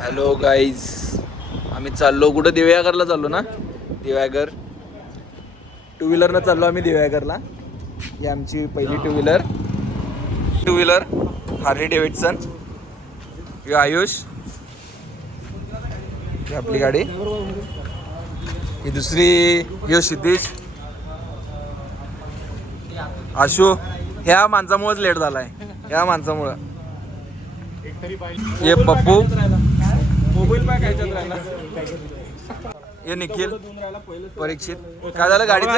Hello guys, आम्ही चाललो कुठं? दिव्यागरला चाललो ना. दिव्यागर टू व्हीलरनं चाललो आम्ही दिव्यागरला. ही आमची पहिली टू व्हीलर हार्ली डेव्हिडसन. ही आयुष, ही आपली गाडी. ही दुसरी, ही सिद्धेश, आशू. ह्या माणसामुळेच लेट झालाय, ह्या माणसामुळं. हे पप्पू, मोबाईल पाय कायच्यात राहिला. हे निखिल, परीक्षित. काय झालं गाडीचं?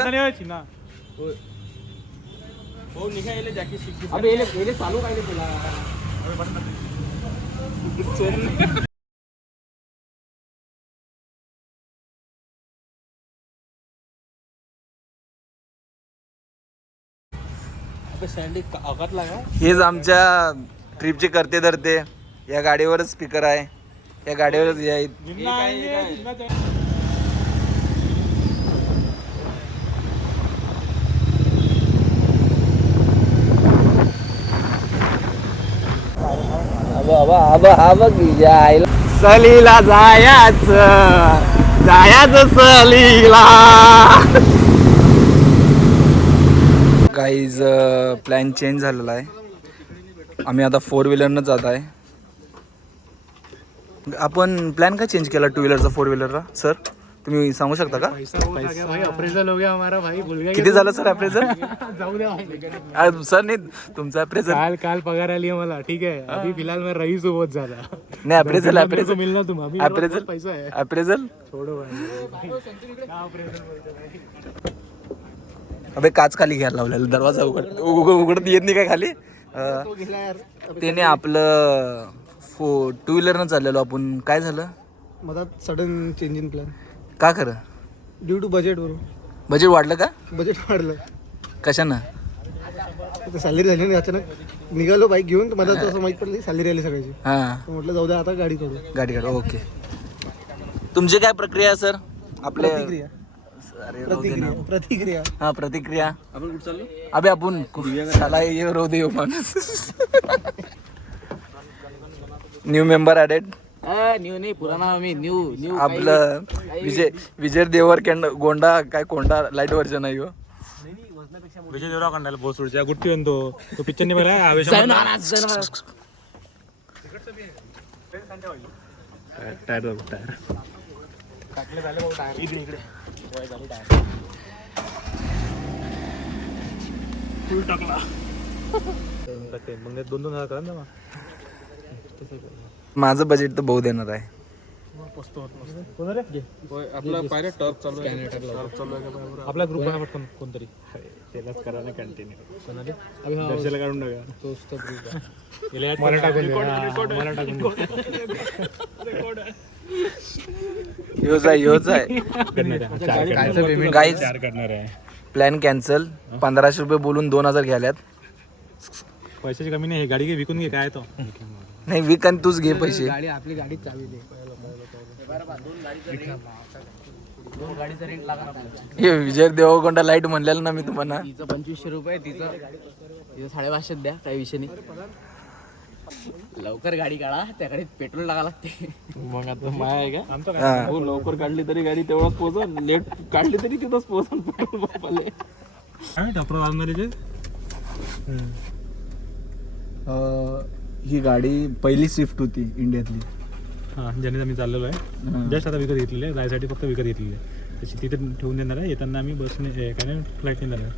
हेच आमच्या ट्रिपचे करते धरते. या गाडीवरच स्पीकर आहे, या गाडीवरच या. सलीला जायाच सलीला. गाईज, प्लॅन चेंज झालेला आहे. आम्ही आता 4 व्हीलरनं जात आहे. आपण प्लॅन का चेंज केला 2 व्हीलरचा 4 व्हीलरला? सर तुम्ही सांगू शकता का? अप्रेजल हो गया हमारा भाई, भूल गए. किती झालं सर अप्रेजल? जाऊ द्या सर नाही, तुमचा अप्रेजल काल पगार आली आहे मला. ठीक आहे, अभी फिलहाल मैं रही सोबत झाला. नाही, अप्रेजल मिलना तुम अभी. अप्रेजल पैसा है. अप्रेजल छोड़ो अबे काच खाली घ्यायला लावलेला, दरवाजा उघडत येत नाही काय खाली. त्याने आपलं 2 व्हीलरनं चाललेलो आपण. काय झालं मधात सडन चेंज इन प्लॅन. का खरं? ड्यू टू बजेट वरून. बजेट वाढलं का? बजेट वाढलं. कशानं? सॅलरी झाली ना अचानक. निघालो बाईक घेऊन, तर मला असं माहित पडलं सॅलरी आली सगळ्याची. हां, म्हटलं जाऊ द्या आता गाडी काढू. गाडी काढ. ओके. तुमची काय प्रक्रिया आहे सर? आपले प्रतिक्रिया. हा, प्रतिक्रिया. आपण कुठं चाललो? अबे आपण रोदेव माणूस. New member added. न्यू नाही, पुराना मी न्यू आपलं विजय देवर गोंडा काय कोंडा लाईट वर्जन आहे. विजय देवराव कांडाला भोसडच्या गुट्टी आणतो तो. पिक्चर नाही बघा आवेश. मग 2,000 करा ना. माझं बजेट तर बहुत देणार आहे. आपला ग्रुप आहे पटकन कोणतरी. त्यालाच करा ना कंटिन्यू. दर्शला काढून टाका. तोच तो ग्रुप आहे. मला टाकून योज आहे. Guys, plan cancel. 1,500 रुपये बोलून 2,000 घ्याल्यात. पैशाची कमी नाही. गाडी घे, विकून घे. काय तो नाही, विकन तूच घे पैसे. गाडी आपली गाडीच चावी दे. गाडीचा रेंट लागणार. हे विजय देवरकोंडा लाईट म्हणलेलं ना मी तुम्हाला. तिचं 2,500 रुपये, तिचं 550 द्या. काही विषय नाही. लवकर गाडी काढा, त्याकडे पेट्रोल टाका लागते. मग आता माय आहे का? हो, लवकर काढली तरी गाडी तेवढाच पोहोचल, लेट काढली तरी तिथंच पोहोचल पेट्रोल पंपाले. ही गाडी पहिली स्विफ्ट होती इंडियातली. हां, ज्याने आम्ही चाललेलो आहे. जस्ट आता विकत घेतलेली आहे. जायसाठी फक्त विकत घेतलेली आहे. तशी तिथे ठेवून देणार आहे. येताना आम्ही बसने काय नाही फ्लाईटने जाणार आहे.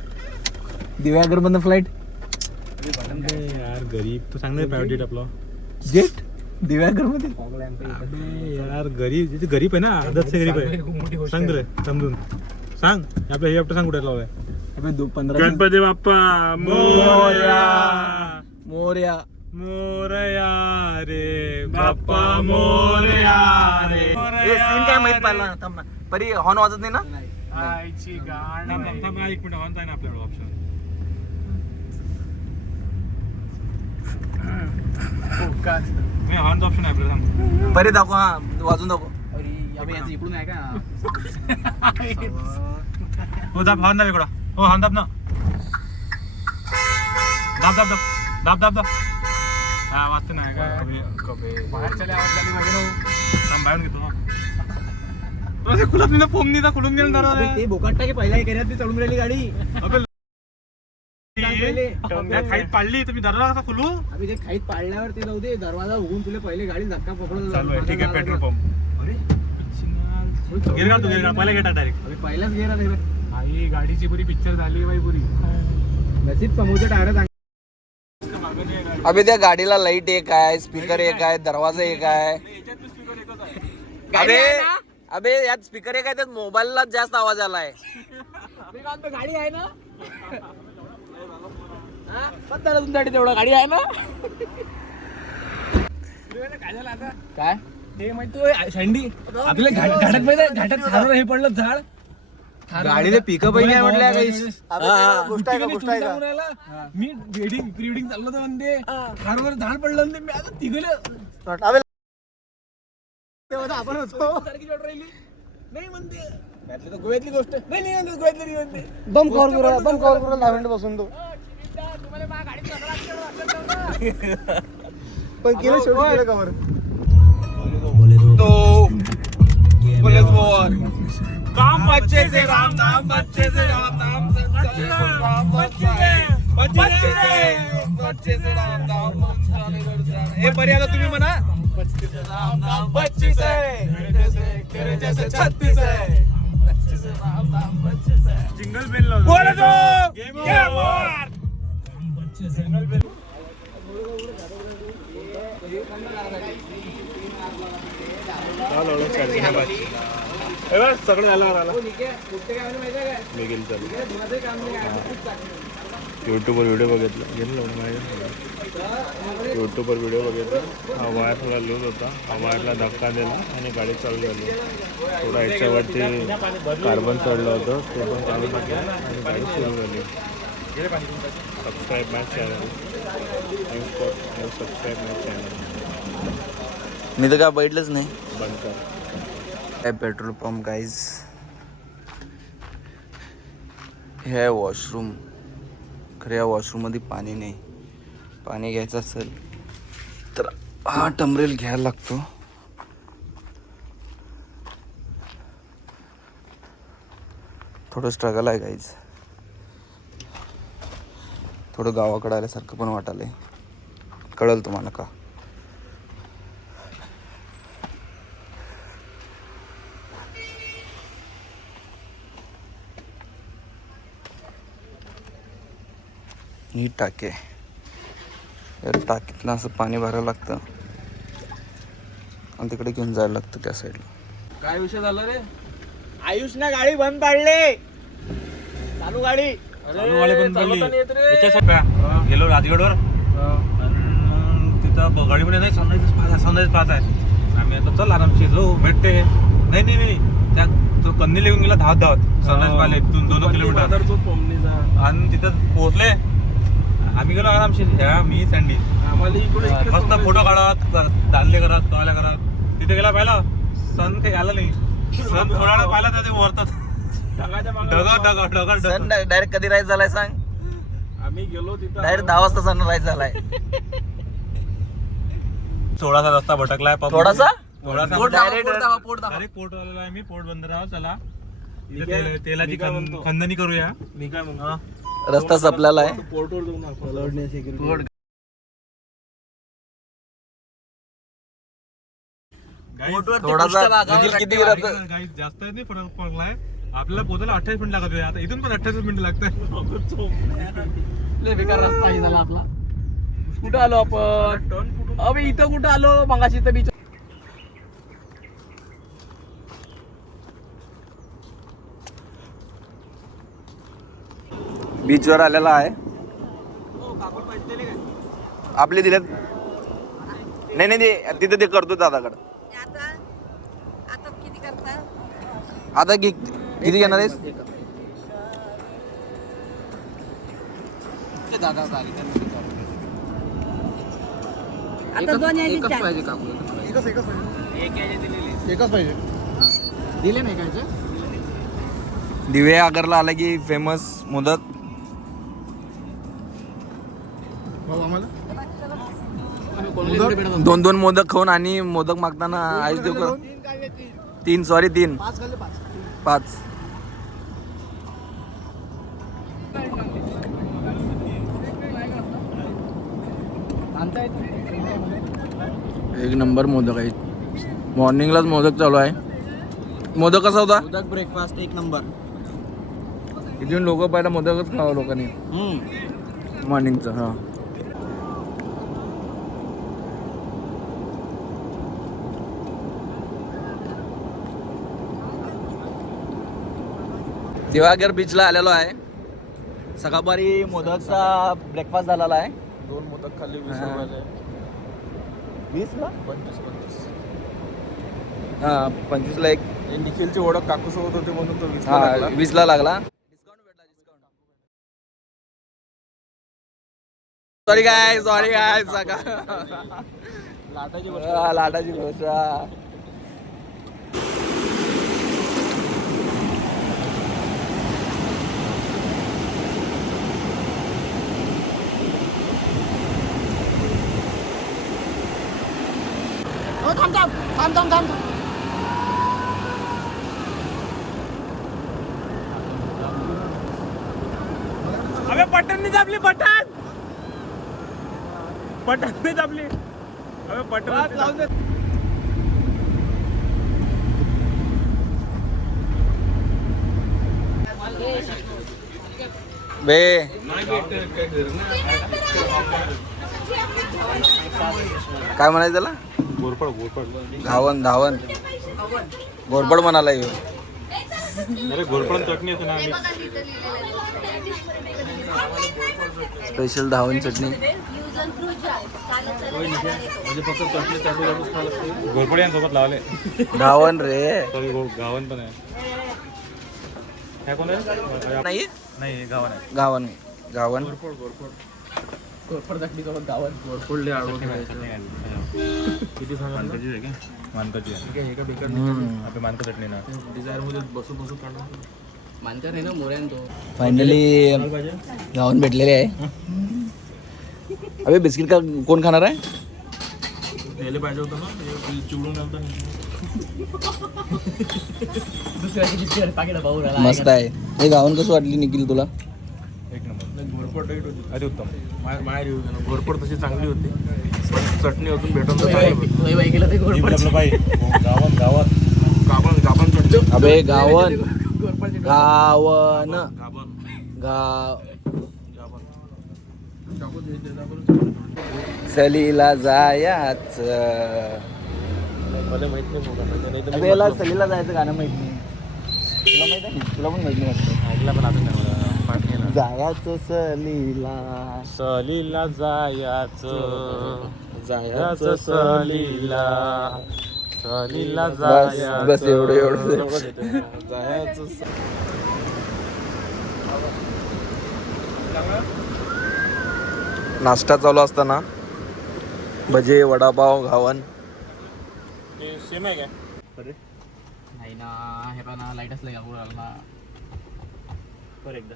दिव्यागरमधनं फ्लाईट. यार गरीब, तू सांग ना प्रायव्हेट जेट आपलं. जेट दिव्यागरमध्ये. यार गरीब, गरीब आहे ना, आदत से गरीब आहे. सांग रे समजून सांग. आपलं हे सांग कुठे लावलाय. 15 गणपती बाप्पा मोरया मोरया मोरया रे बाप्पा मोरया रे. सीन काय माहित पाहिला थांब ना. परी हॉर्न वाजत नाही ना. आईची गाणी. एक मिनिट हॉर्न आहे ना आपल्याकडे ऑप्शन. हॉर्न ऑप्शन आहे आपल्याला. परी दाखव. हा, वाजून दाखव. इकडून आहे का? हो दाब हॉर्न दाब इकडं. हो हॉर्न दाब ना. दाब दाब दाब दाब दाब दाब. हा वाजते नाही का? बाहेर चले आवाज झाली माझी. ते बोकाट टाके पहिला एरियात चढून राहिली गाडी खाईत पाडली तुम्ही दरवाजा कसा खुलू अभि ते खाईत पाडल्यावर ते जाऊ दे दरवाजा उघडून तुला पहिले गाडी धक्का पकडून चालू आहे ठीक आहे पेट्रोल पंप अरे गेर का तू गेर का पहिले गेटा डायरेक्ट अभि पहिलाच गेरा रे आई गाडीची पुरी पिक्चर झाली बाई पुरी नसीब समोरच्या टायर अबे त्या गाडीला लाईट एक आहे, स्पीकर एक आहे, दरवाजा एक आहे. अबे अबे यात स्पीकर एक आहे, त्यात मोबाईलला जास्त आवाज आलाय. गाडी आहे ना तुमच्यासाठी तेवढा गाडी आहे ना काय हे माहिती सँडी आपल्याला घाटात माहिती घाटात खाणार हे पडलं झाड गाडीचे पिकअप नाही म्हटलं मी वेडिंग प्री वेडिंग चाललो होतो म्हणते खारवर झाड पडलं म्हणते मी आता तिघले आपण सारखी जोड राहिली नाही म्हणते गोव्यातली गोष्ट नाही म्हणते गोव्यातली नाही म्हणते बम कव्हर करून 10 मिनिट बसून तो पण केलं शेवटी कव्हर काम बच्चे से राम नाम बच्चे से राम नाम बच्चे से राम नाम हे पर्याय तुम्ही म्हणा बच्चे से राम नाम 25 है तेरे जैसे 36 है बच्चे से राम नाम 25 है जिंगल बेल लो बोले तो गेम ओवर बच्चे सिंगल बेल सगळं झालं यूट्यूबवर व्हिडिओ बघितला यूट्यूबवर व्हिडिओ बघितला हा वायर थोडा लूज होता हा वायरला धक्का दिला आणि गाडी चालू झाली थोडा याच्यावरती कार्बन चढलं होतं ते पण चालू झालं आणि गाडी सुरू झाली सबस्क्राईब माय चॅनल सबस्क्राईब माय चॅनल मी तर काय बैठलंच नाही. बंद कर काय पेट्रोल पंप गाईज हे आहे वॉशरूम. खरं या वॉशरूममध्ये पाणी नाही. पाणी घ्यायचं असेल तर हा टमरेल घ्यायला लागतो. थोडं स्ट्रगल आहे गाईज. थोडं गावाकडं आल्यासारखं पण वाटायलंय. कळलं तुम्हाला का ही टाकी आहे. या टाकीतनं असं पाणी भरायला लागतं आणि तिकडे घेऊन जायला लागतं त्या साईडला. काय विषय झाला रे आयुष ना गाडी बंद पाडली चालू गाडी बंद पडली गेलो राजगडवर तिथं गाडी मध्ये नाही सनराईज पास आहे आम्ही आता चल आरामशीर जो भेटते नाही त्या तो कन्नी लिहून गेला धावत सनराईज पाहिले इथून 2 किलोमीटर आणि तिथं पोहोचले. आम्ही गेलो आरामशीर मी सँडी मस्त फोटो काढत दांडले करत टॉयला करत तिथे गेला पाहिला सन काही आला नाही. सन थोडा वेळ पाहिला तर ते वरतात सन डायरेक्ट कधी राईज झालाय सांग. आम्ही गेलो तिथं डायरेक्ट 10 वाजता सन राईज झालाय. थोडासा रस्ता भटकलाय थोडासा डायरेक्ट पोर्ट आलेला आहे. मी पोर्ट बंदरावर चला तेलाची खंदनी करूया. मी काय म्हणतो रस्ता संपलेला आहे. पोर्टवर जाऊ ना थोडासा किती जास्त नाही फरक पडलाय आपल्याला पोहोचायला 28 मिनिट लागत. आता इथून पण 28 मिनिट लागतात. बेकार रस्ता झाला आपला. कुठं आलो आपण अबे इथं कुठं आलो मगाशी तर बीच बीचवर आलेला आहे. आपले दिलेत नाही तिथे ते करतो दादाकडे. आता किती करता आता किती घेणार आहेस? आता दोन एकच पाहिजे दिले नाही काय दिवे आगरला आला की फेमस मोदक. आम्हाला दोन दोन मोदक खाऊन आणि मोदक मागताना आयुष देऊ का 3 5 एक नंबर मोदक आहे. मॉर्निंगलाच मोदक चालू आहे. मोदक कसा होता? मोदक ब्रेकफास्ट एक नंबर. इथून लोक पहिला मोदकच खावं लोकांनी मॉर्निंगचं. हा दिवागर बीचला आलेलो आहे. सकाळपारी मोदकचा ब्रेकफास्ट झालेला आहे. 2 मोदक खाल्ली 20 हा. रुपयाचे. 20ला 25. हा 25ला एक. निखिलची ओळख काकूसोबत होती म्हणून तो 20 हा लागला. 20ला लागला. सॉरी काय लाटाची गोष्ट. थांब. अबे बटन नाही दाबली बटन नाही दाबली. अबे बटन लावून दे. बे काय म्हणायचं त्याला? घोरपड. धावन घोरपड म्हणाला ह्यो. अरे घोरपड चटणी येते ना. स्पेशल धावन चटणी. म्हणजे फक्त चटणी चाटूच खायला लागते. घोरपड यांसोबत लावले. धावन रे. सॉरी गावन पण आहे. काय कोण आहे? नाही नाही गावन आहे. गावन घोरपडले किती सांगा? मानकाची आहे का? मानकाची आहे. हे का बेकार आपल्या मानका चटणी ना. डिझायर मध्ये बसू काढून मानकर आहे ना मोऱ्यान तो. फायनली गावन भेटलेले आहे. अबे बिस्किट का कोण खाणार आहे? द्यायला पाहिजे होतं ना. चिवडून नव्हतं. दुसऱ्याची पाकिट भाऊ मस्त आहे. हे गावन कसं वाटली निखिल तुला? एक नंबर. घोरपड अतिउत्तम. माहेर येऊ ना. घोरपड तशी चांगली होती. पण चटणी अजून भेटून गावन चटणी. अबे गावन सलीला जायाच. मला माहित नाही. अबे याला सलीला जायचं गाणं माहित नाही. तुला माहित आहे? तुला पण माहित नाही वाटतं. ऐकला पण आता नाही मला. पाठ केला. जायाचं सलीला सलीला जायाचं सलीला बस एवढं जायचं. नाश्ता चालू असताना भजे वडापाव घावन. सेम आहे काय? नाही ना. हे पण लाईट असलं का ना. बरं एकदा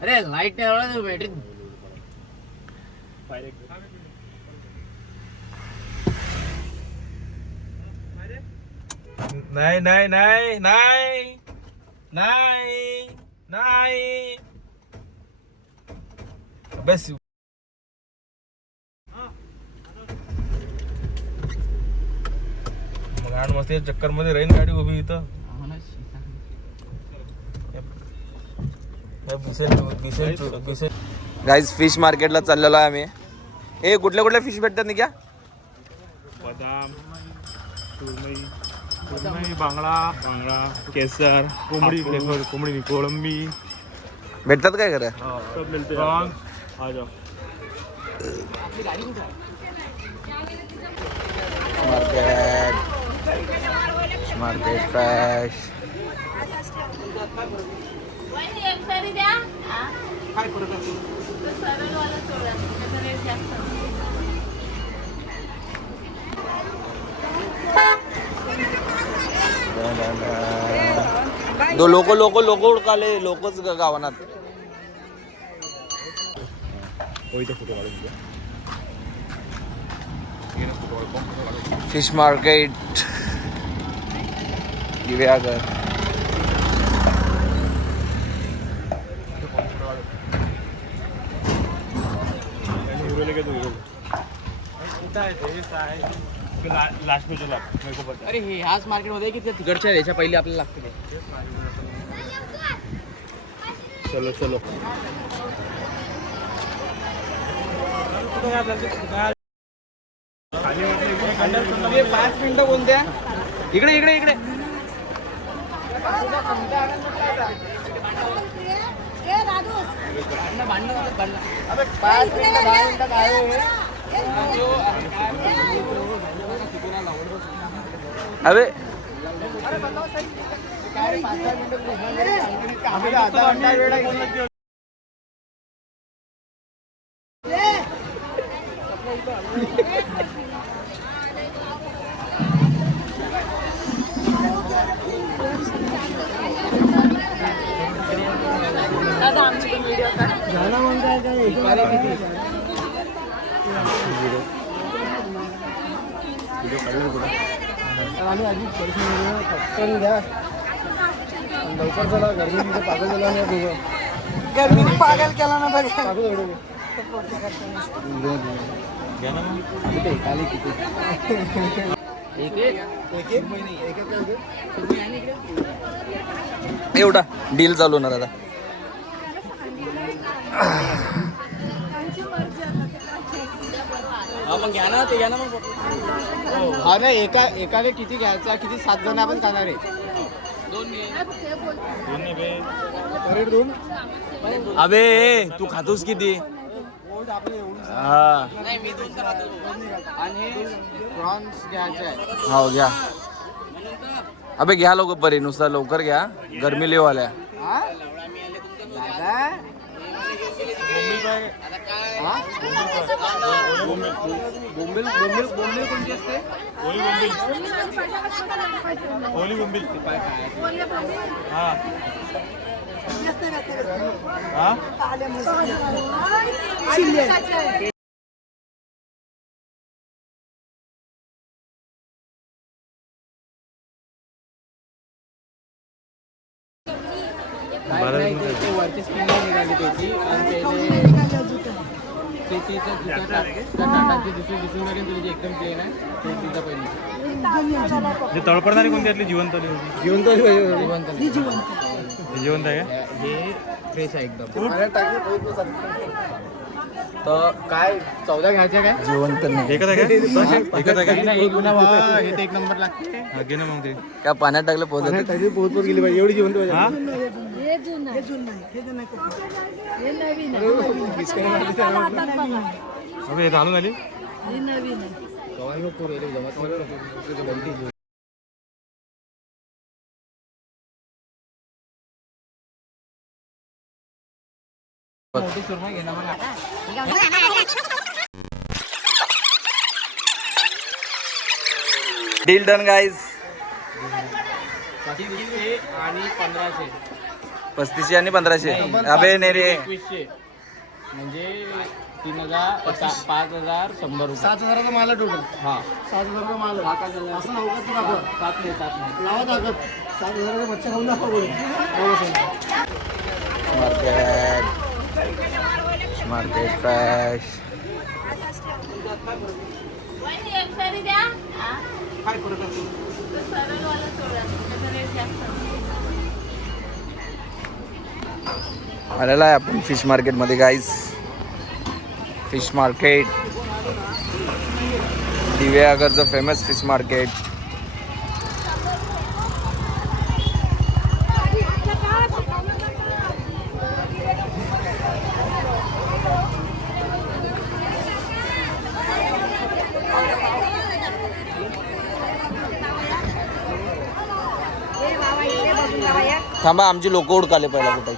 अरे लाईट नाही बॅटरी. नाही नाही नाही नाही नाही नाही. बस मग मस्त चक्कर मध्ये राहीन गाडी उभी इथं. गाईज फिश मार्केटला चाललेलो आहे आम्ही. हे कुठल्या फिश भेटतात नाही क्या? बदाम, सुरमई, बांगडा, केसर, कोंबडी, कोळंबी भेटतात काय खरं? सब मिलते हैं. आ जाओ. Market fresh. दो लोक उडकाले लोकच गावानात. Fish market Diveagar. लास्ट में चला मेरे को पता अरे हे ह्याच मार्केटमध्ये की ते तिकडच्या याच्या पहिले आपल्याला लागते ते. चलो चलो हे 5 मिनिटं कोणत्या इकडे इकडे इकडे अबे गर्मीने पागल केला ना बघ. एवढा डील चालू होणार आता. मग घ्या ना ते घ्या ना मग. हा ना एकाने किती घ्यायचा किती 7 जण आपण खाणार आहे. दोन अबे तू खातोस किती? हा आणि प्रॉन्स घ्यायचे आहे. हो घ्या. अबे घ्या लवकर परी नुसता लवकर घ्या गरमी लेव आल्या. हा? दादा? हा? बोंबील कोणती असते? ओली बोंबील हाँ हाँ वरची स्कीम निघाली त्याची आणि टाटाची दुसरी वगैरे तुझी एकदम प्लेन आहे ते तिथं पहिली तळपडणारी कोणती असली जिवंत होती जिवंत आहे का? हे फ्रेश आहे एकदम. तर काय 14 घ्यायचे काय? जिवंत नाही. एकच आहे का? एकच आहे का? हे ते 1 नंबर लागते. हा, घे ना मग ते. काय पाण्यात टाकलं पोहोचत पोहोच गेली पाहिजे एवढी जिवंत पाहिजे. हा? अबे हे घालून आली मोठी सुरमा घे ना मग. Deal done guys. 3500 आणि 1500 3500 आणि 1500. अबे नाही रे 2100 म्हणजे 3000 5100 रुपये. 7,000चा माल आहे टोटल. हा 7,000चा माल आहे. असं नव्हतं तर आपण 7 नाही लावा ताकद. 7,000चा बच्चा खाऊन दाखवा कोणी. Market fresh. आलेला आहे आपण फिश मार्केटमध्ये गाईज. फिश मार्केट दिव्यागरचं फेमस फिश मार्केट. थांबा आमची लोक उडकाले पहिला कुठे.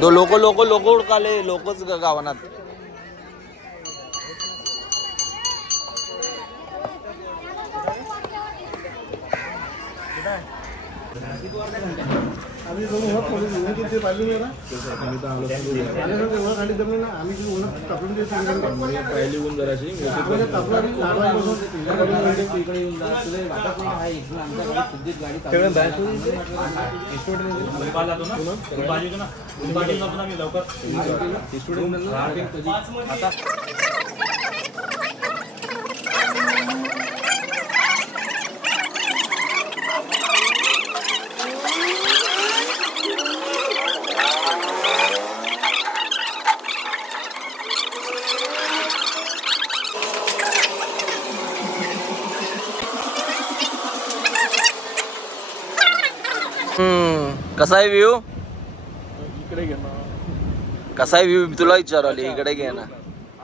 लोक उडकाले लोकच गावानात. पहिली ऊन जराशी इकडे येऊन जा तुला वाटत नाही हा इथून आमच्या गाडी शुद्धीत गाडी कसा आहे व्ह्यू इकडे घे ना. कसा आहे व्ह्यू तुला विचारले इकडे घे ना.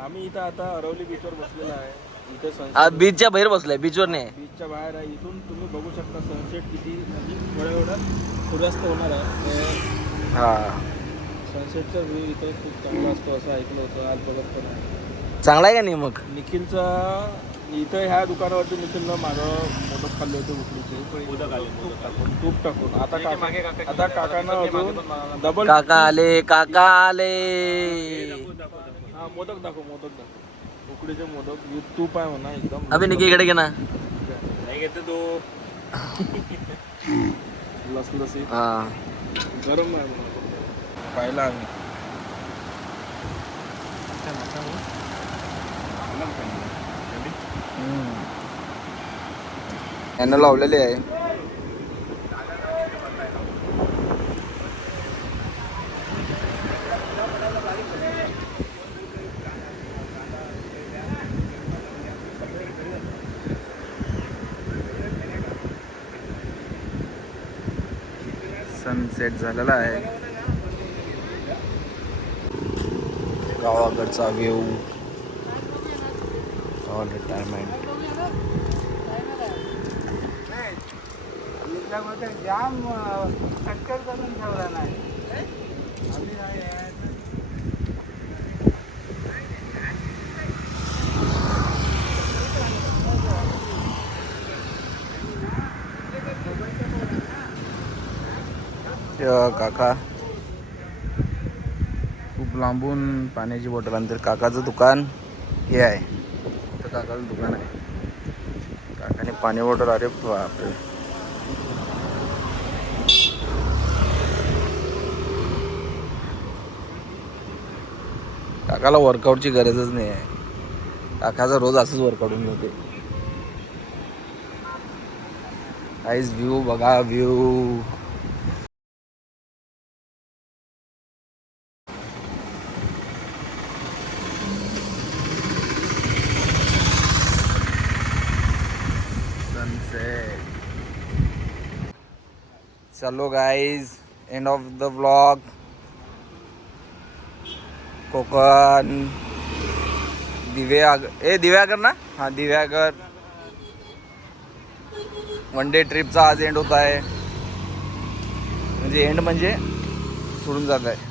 आम्ही इथं आता अरवली बीचवर बसलेलो आहे. इथे सनसेट आज बीचच्या बाहेर बसलाय बीचवर नाही. बीचच्या बाहेर आहे. इथून तुम्ही बघू शकता सनसेट किती म्हणजे एवढं सूर्यास्त होणार आहे. हा सनसेटचा व्ह्यू इथं खूप चांगला असतो असं ऐकलं होतं. आज बघत पण आहे. चांगला आहे का नाही मग. निखिलचा इथं ह्या दुकानावरती निखिलनं माझं मोदक खाल्ले होते उकडीचे तूप टाकून. आता काकांना अजून डबल काका आले काका आले. हा मोदक दाखव उकडीचे मोदक तूप आहे म्हणा एकदम. अभि निकी इकडे घे ना. नाही घेते तो लसलसी हा गरम आहे म्हणा. पाहिला आम्ही यांना लावलेले आहे. सनसेट झालेला आहे. गावाकडचा व्ह्यू ऑल रिटायरमेंट. जाम चक्कर करून ठेवला नाही. काका खूप लांबून पाण्याची बॉटल आणते. काकाचं दुकान हे आहे. तर काकाचं दुकान आहे. काकाने पाणी बॉटल. अरे बापरे. काकाला वर्कआउटची गरजच नाही आहे. काकाचा रोज असंच वर्कआउट होऊन जाते. काहीच व्ह्यू बघा व्ह्यू. चलो guys end of the vlog. Konkan Diveagar ना. हाँ दिव्यागर वन डे ट्रिपचा आज एंड होता आहे. म्हणजे एंड म्हणजे सोडून जात आहे.